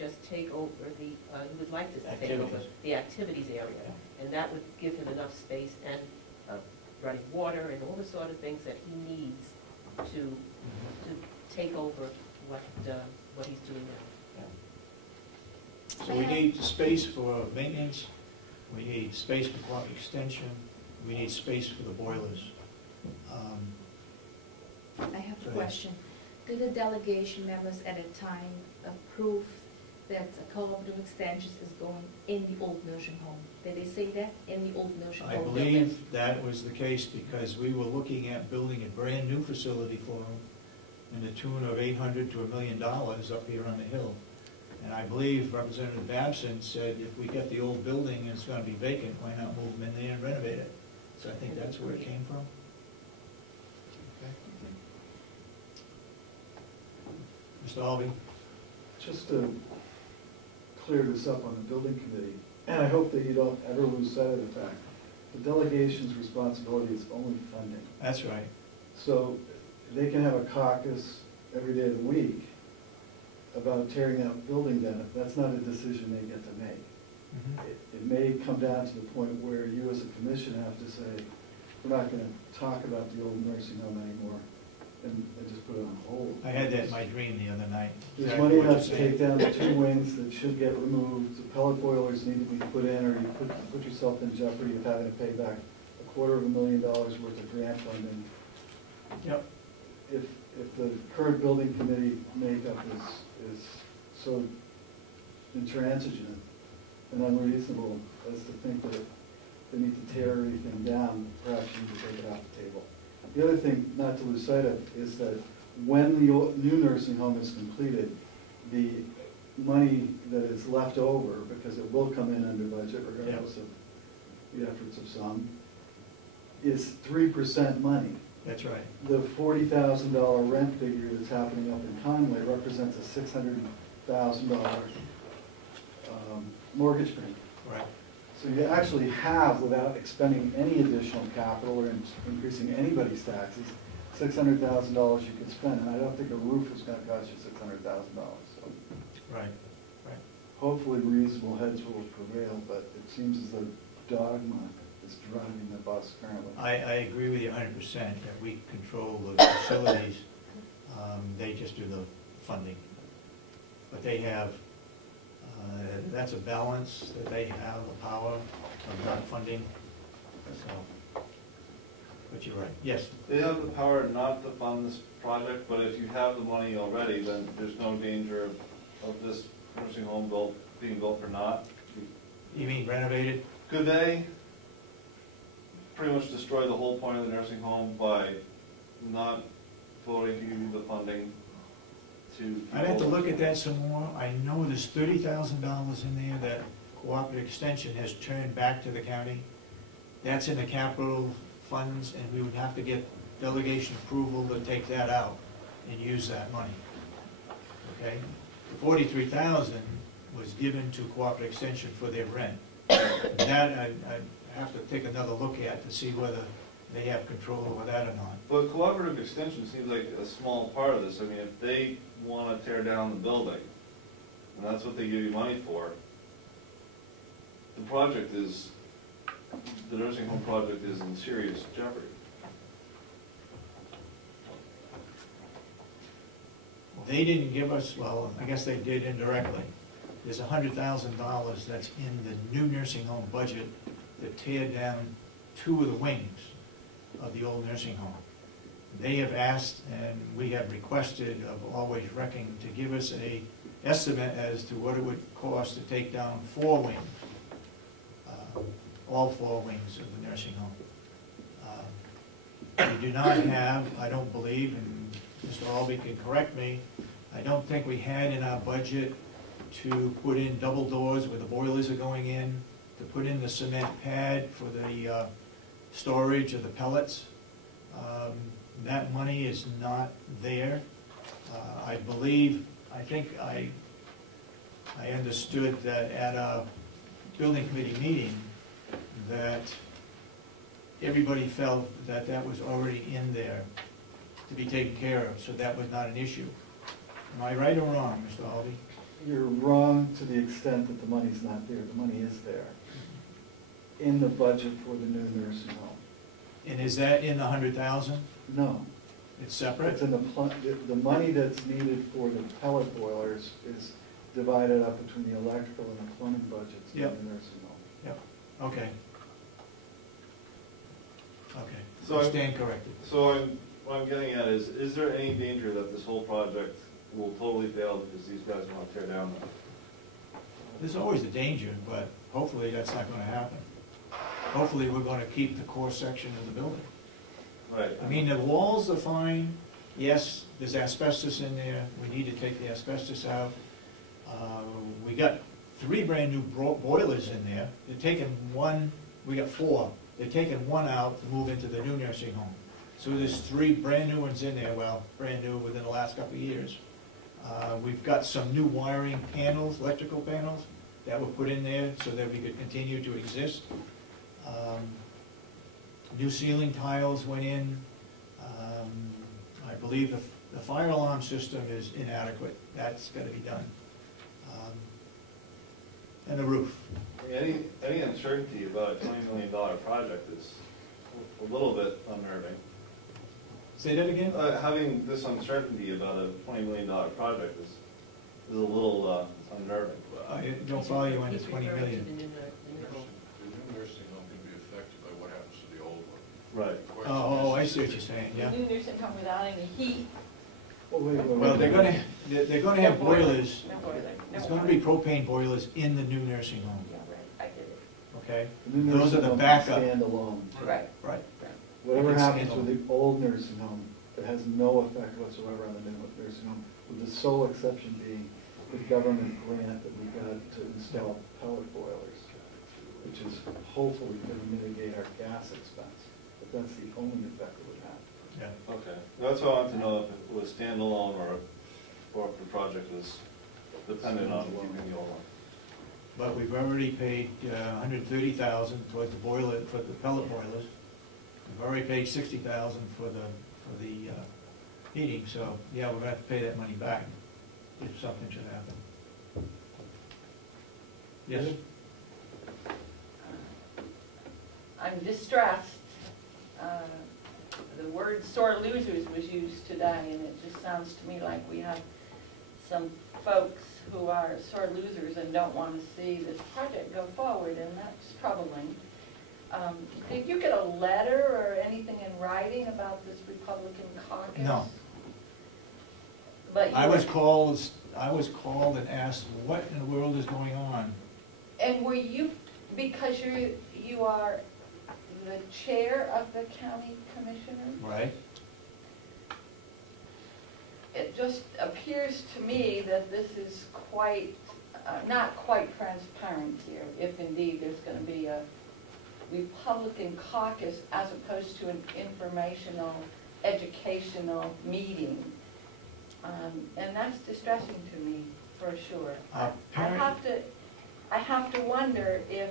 just take over the, he would like to take Activities. over the activities area, and that would give him enough space and running water and all the sort of things that he needs to take over what he's doing now. So we need space for maintenance, we need space for clock extension, we need space for the boilers. I have a question. Do the delegation members at a time approve that cooperative extensions is going in the old nursing home? Did they say that, in the old nursing home? I believe that was the case because we were looking at building a brand new facility for them in the tune of $800 to $1 million up here on the hill. And I believe Representative Babson said if we get the old building and it's going to be vacant, why not move them in there and renovate it? So I think that's where it came from. Okay. Mr. Albee? Just to clear this up on the building committee, and I hope that you don't ever lose sight of the fact, the delegation's responsibility is only funding. That's right. So they can have a caucus every day of the week about tearing that building down. That's not a decision they get to make. It may come down to the point where you as a commission have to say, we're not going to talk about the old nursing home anymore, and just put it on hold. I had that in my dream the other night. There's money enough to take down the 2 wings that should get removed. The pellet boilers need to be put in, or you put yourself in jeopardy of having to pay back $250,000 worth of grant funding. Yep. If the current building committee makeup is so intransigent and unreasonable as to think that they need to tear everything down, perhaps you need to take it off the table. The other thing not to lose sight of is that when the new nursing home is completed, the money that is left over, because it will come in under budget regardless of the efforts of some, is 3% money. That's right. The $40,000 rent figure that's happening up in Conway represents a $600,000 mortgage payment. Right. So you actually have, without expending any additional capital or increasing anybody's taxes, $600,000 you could spend. And I don't think a roof is going to cost you $600,000. So Right. Right. hopefully reasonable heads will prevail, but it seems as though dogma is driving the bus currently. I agree with you 100% that we control the facilities. They just do the funding. But they have, that's a balance that they have, the power of not funding. So, but you're right. Yes? They have the power not to fund this project, but if you have the money already, then there's no danger of this nursing home being built for naught. You mean renovated? Could they pretty much destroy the whole point of the nursing home by not voting to give you the funding to... I'd have to look at that some more. I know there's $30,000 in there that Cooperative Extension has turned back to the county. That's in the capital funds, and we would have to get delegation approval to take that out and use that money. Okay? The $43,000 was given to Cooperative Extension for their rent. That I'd have to take another look at to see whether they have control over that or not. But cooperative extension seems like a small part of this. I mean, if they want to tear down the building, and that's what they give you money for, the project is, the nursing home project is in serious jeopardy. They didn't give us, well, I guess they did indirectly. There's $100,000 that's in the new nursing home budget to tear down 2 of the wings of the old nursing home. They have asked, and we have requested of Always Wrecking to give us a estimate as to what it would cost to take down 4 wings, all 4 wings of the nursing home. We do not have, I don't believe, and Mr. Albee can correct me, I don't think we had in our budget to put in double doors where the boilers are going in, to put in the cement pad for the storage of the pellets. That money is not there. I believe, I think I understood that at a building committee meeting that everybody felt that that was already in there to be taken care of, so that was not an issue. Am I right or wrong, Mr. Albee? You're wrong to the extent that the money's not there, the money is there in the budget for the new nursing home. And is that in the 100,000? No. It's separate? It's in the money that's needed for the pellet boilers is divided up between the electrical and the plumbing budgets in the Yep. nursing home. Yep, okay. Okay, So I I'm- stand corrected. So what I'm getting at is there any danger that this whole project will totally fail because these guys want to tear down the? There's always a danger, but hopefully that's not gonna happen. Hopefully, we're gonna keep the core section of the building. Right. I mean, the walls are fine. Yes, there's asbestos in there. We need to take the asbestos out. We got 3 brand-new boilers in there. They're taking one, we got 4. They're taking one out to move into the new nursing home. So there's 3 brand-new ones in there, well, brand-new within the last couple of years. We've got some new wiring panels, electrical panels, that were put in there so that we could continue to exist. New ceiling tiles went in. I believe the fire alarm system is inadequate. That's got to be done. And the roof. Any uncertainty about a $20 million project is a little bit unnerving. Say that again? Having this uncertainty about a $20 million project is a little unnerving. I don't follow you on the He's 20 referring to million. the new home. The new nursing home can be affected by what happens to the old one. Right. The question Oh, I is- see what you're saying, yeah. The new nursing home without any heat, Well, wait. Well, they're gonna have boilers. no boiler, no There's gonna water. be propane boilers in the new nursing home, Yeah, right, I get it. okay? The new Those are nursing the home backup. can stand alone. Right, Right. Whatever It's happens standalone. with the old nursing home, it has no effect whatsoever on the new nursing home, with the sole exception being the government grant that we got to install pellet boilers, which is hopefully going to mitigate our gas expense, but that's the only effect it would have. Yeah. Okay. That's what I wanted to know, if it was standalone or if the project was dependent on keeping the old one. But we've already paid $130,000 towards the boiler, for the pellet boilers. We've already paid $60,000 for the heating, so, yeah, we're gonna have to pay that money back if something should happen. Yes? I'm distressed. The word sore losers was used today, and it just sounds to me like we have some folks who are sore losers and don't want to see this project go forward, and that's troubling. Did you get a letter or anything in writing about this Republican caucus? No. But you I was were- called and asked, what in the world is going on? And were you, because you are the chair of the county commissioners? Right? It just appears to me that this is quite, not quite transparent here, if indeed there's going to be a Republican caucus as opposed to an informational, educational meeting. And that's distressing to me, for sure. I have to wonder if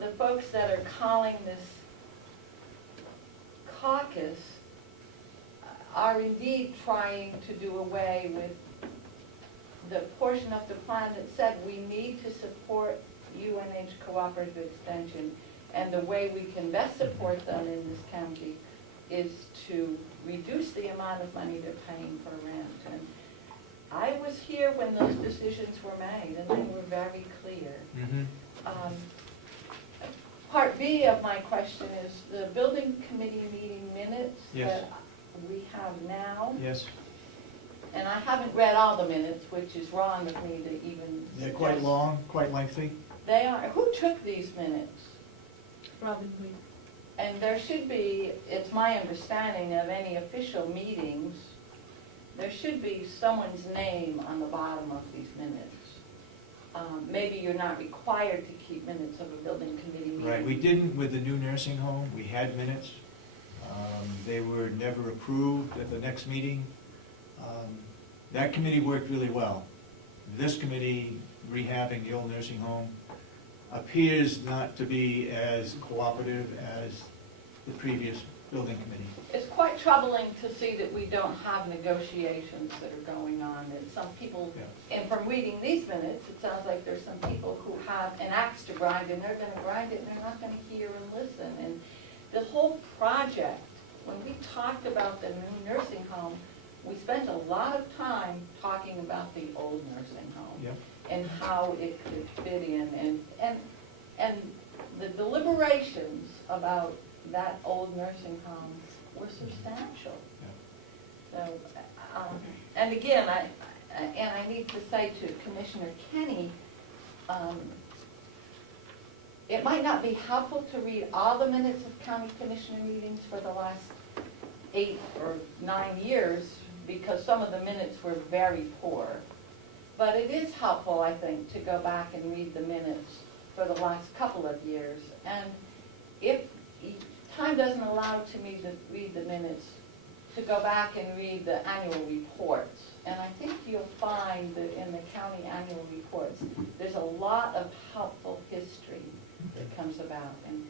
the folks that are calling this caucus are indeed trying to do away with the portion of the plan that said we need to support UNH Cooperative Extension, and the way we can best support them in this county is to reduce the amount of money they're paying for rent. And I was here when those decisions were made, and they were very clear. Mm-hmm. Part B of my question is the building committee meeting minutes Yes. that we have now. Yes, And I haven't read all the minutes, which is wrong of me to even they're quite suggest. long, quite lengthy. They are. Who took these minutes? Probably. And there should be, it's my understanding of any official meetings, there should be someone's name on the bottom of these minutes. Maybe you're not required to keep minutes of a building committee meeting. Right, we didn't with the new nursing home, we had minutes. They were never approved at the next meeting. That committee worked really well. This committee, rehabbing the old nursing home, appears not to be as cooperative as the previous building committee. It's quite troubling to see that we don't have negotiations that are going on, and some people, and from reading these minutes, it sounds like there's some people who have an axe to grind, and they're gonna grind it, and they're not gonna hear and listen. And the whole project, when we talked about the new nursing home, we spent a lot of time talking about the old nursing home. Yep. And how it could fit in, and the deliberations about that old nursing home were substantial. So, and again, I need to say to Commissioner Kenny, it might not be helpful to read all the minutes of county commissioner meetings for the last 8 or 9 years, because some of the minutes were very poor. But it is helpful, I think, to go back and read the minutes for the last couple of years. And if time doesn't allow to me to read the minutes, to go back and read the annual reports. And I think you'll find that in the county annual reports, there's a lot of helpful history that comes about. And,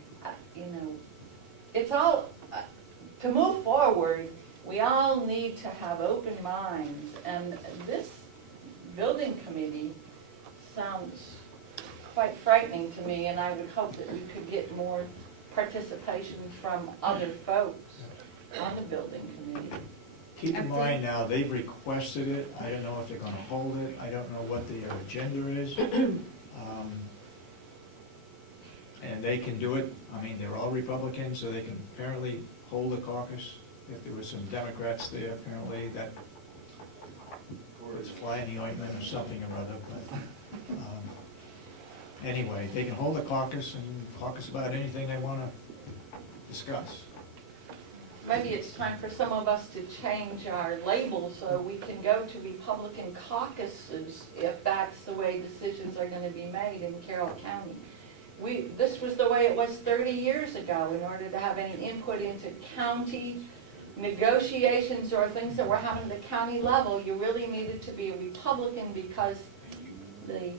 you know, it's all, to move forward, we all need to have open minds. And this building committee sounds quite frightening to me, and I would hope that we could get more participation from other folks on the building committee. Keep in mind now, they've requested it. I don't know if they're gonna hold it. I don't know what their agenda is. And they can do it. I mean, they're all Republicans, so they can apparently hold a caucus. If there were some Democrats there, apparently that was fly in the ointment or something or other. But anyway, they can hold a caucus and caucus about anything they want to discuss. Maybe it's time for some of us to change our label so we can go to Republican caucuses if that's the way decisions are going to be made in Carroll County. This was the way it was 30 years ago. In order to have any input into county negotiations or things that were happening at the county level, you really needed to be a Republican, because the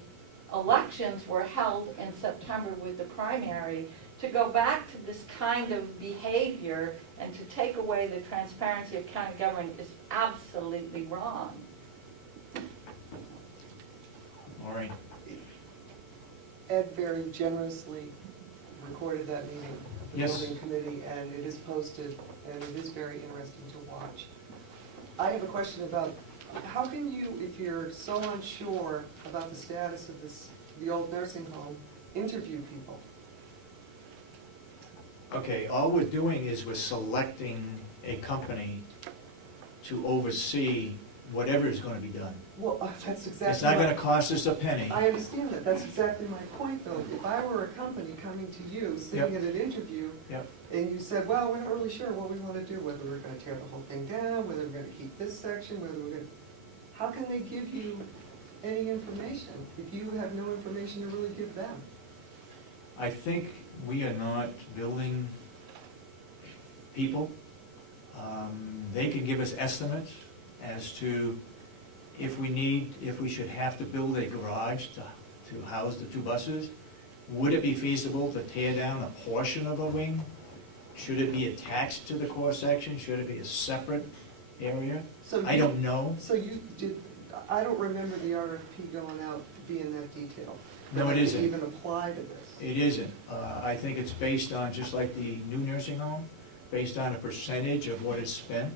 elections were held in September with the primary. To go back to this kind of behavior and to take away the transparency of county government is absolutely wrong. Maureen. Ed very generously recorded that meeting of the Yes. building committee, and it is posted, and it is very interesting to watch. I have a question about, how can you, if you're so unsure about the status of the old nursing home, interview people? Okay, all we're doing is we're selecting a company to oversee whatever is going to be done. Well, that's exactly. It's not going to cost us a penny. I understand that. That's exactly my point, though. If I were a company coming to you, sitting at an interview, and you said, well, we're not really sure what we want to do, whether we're going to tear the whole thing down, whether we're going to keep this section, whether we're going to... How can they give you any information if you have no information to really give them? I think we are not building people. They can give us estimates as to if we should have to build a garage to house the 2 buses. Would it be feasible to tear down a portion of a wing? Should it be attached to the core section? Should it be a separate area? So I don't know. So you did, I don't remember the RFP going out being that detailed. No, it isn't. Even apply to this. It isn't. I think it's based on, just like the new nursing home, based on a percentage of what is spent.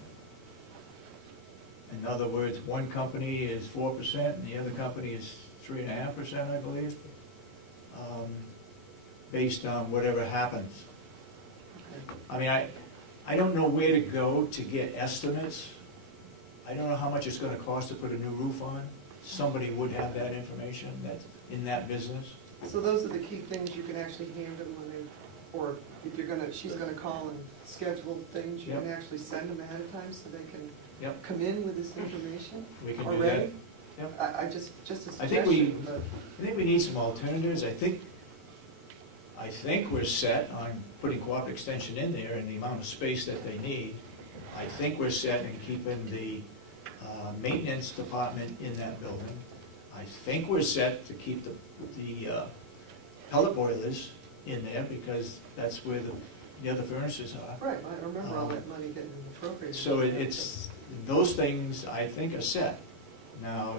In other words, one company is 4% and the other company is 3.5%, I believe, based on whatever happens. Okay. I mean, I don't know where to go to get estimates. I don't know how much it's going to cost to put a new roof on. Somebody would have that information that's in that business. So those are the key things you can actually hand them when they, or if you're gonna, she's gonna call and schedule things, you can actually send them ahead of time so they can come in with this information We can do already? that. Yep. I just a I think we- suggestion, but I think we need some alternatives. I think we're set on putting cooperative extension in there and the amount of space that they need. I think we're set in keeping the maintenance department in that building. I think we're set to keep the pellet boilers in there, because that's where the other furnaces are. Right, I remember all that money getting appropriated. So it's, those things, I think, are set. Now,